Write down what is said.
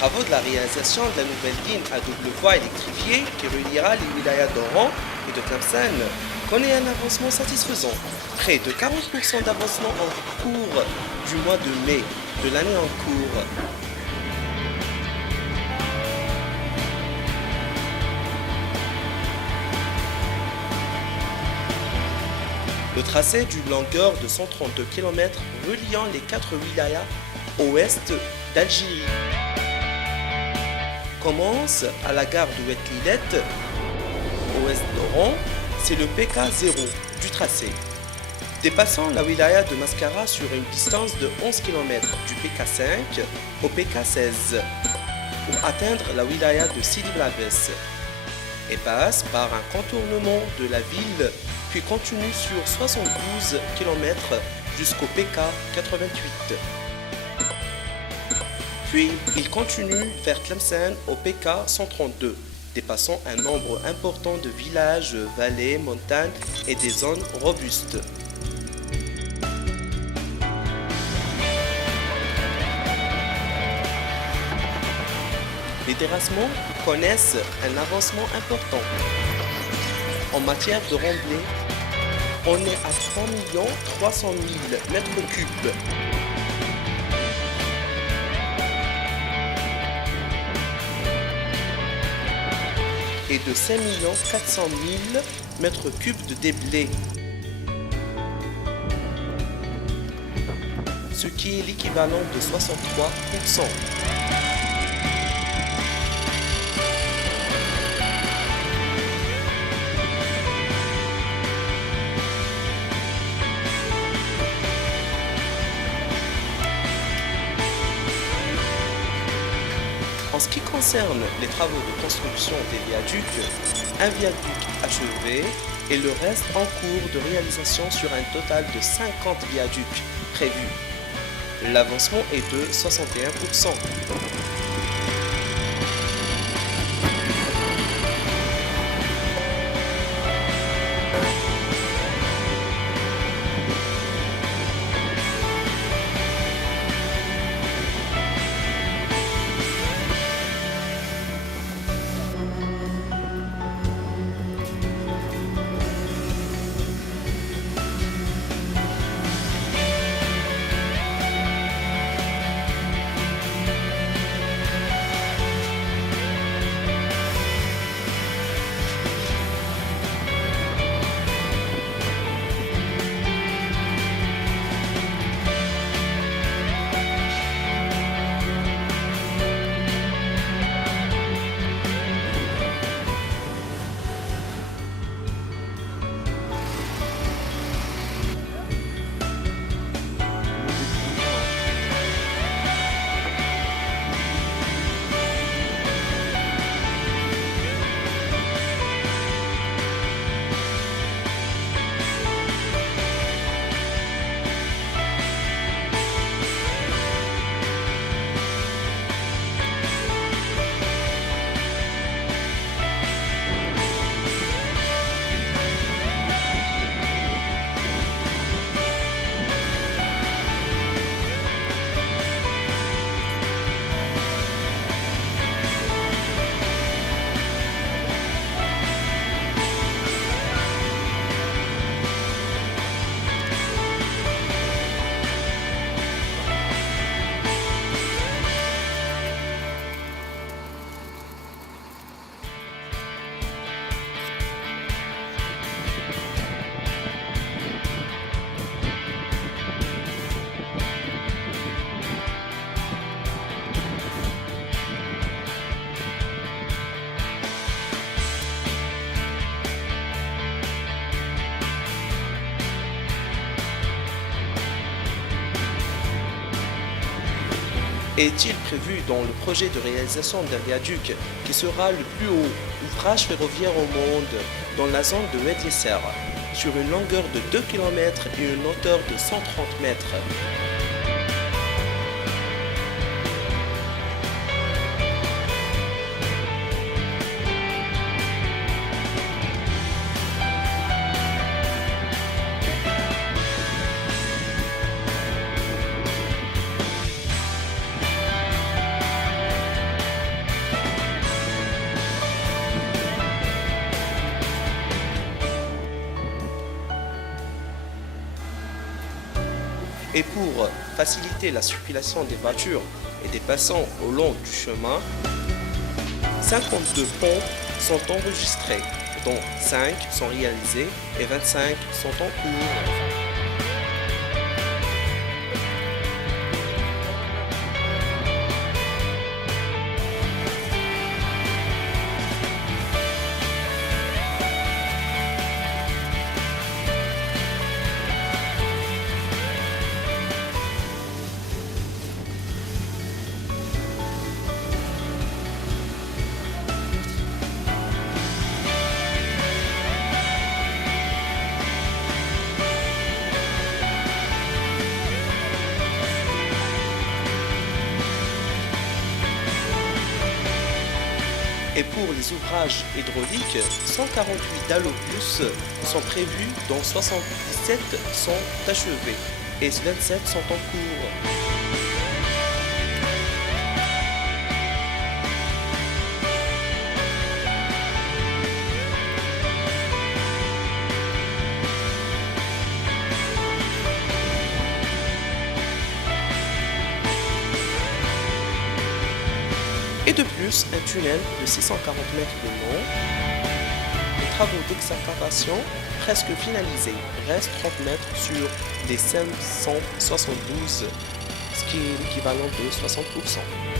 Les travaux de la réalisation de la nouvelle ligne à double voie électrifiée qui reliera les wilayas d'Oran et de Tlemcen connaît un avancement satisfaisant. Près de 40% d'avancement en cours du mois de mai de l'année en cours. Le tracé d'une longueur de 132 km reliant les 4 wilayas ouest d'Algérie commence à la gare de Oued-Khlillet, ouest d'Oran, c'est le PK0 du tracé. Dépassant la wilaya de Mascara sur une distance de 11 km du PK5 au PK16 pour atteindre la wilaya de Sidi Blabès et passe par un contournement de la ville puis continue sur 72 km jusqu'au PK88. Puis il continue vers Tlemcen au PK132, dépassant un nombre important de villages, vallées, montagnes et des zones robustes. Les terrassements connaissent un avancement important. En matière de remblai, on est à 3 300 000 m3 et de 5 400 000 m3 de déblai, ce qui est l'équivalent de 63%. En ce qui concerne les travaux de construction des viaducs, un viaduc achevé et le reste en cours de réalisation sur un total de 50 viaducs prévus. L'avancement est de 61%. Est-il prévu dans le projet de réalisation d'un viaduc qui sera le plus haut ouvrage ferroviaire au monde dans la zone de Medlisser, sur une longueur de 2 km et une hauteur de 130 mètres. Et pour faciliter la circulation des voitures et des passants au long du chemin, 52 ponts sont enregistrés, dont 5 sont réalisés et 25 sont en cours. Et pour les ouvrages hydrauliques, 148 dallo-bus sont prévus, dont 77 sont achevés et 27 sont en cours. Et de plus, un tunnel de 640 mètres de long. Les travaux d'excavation presque finalisés. Reste 30 mètres sur les 572, ce qui est l'équivalent de 60%.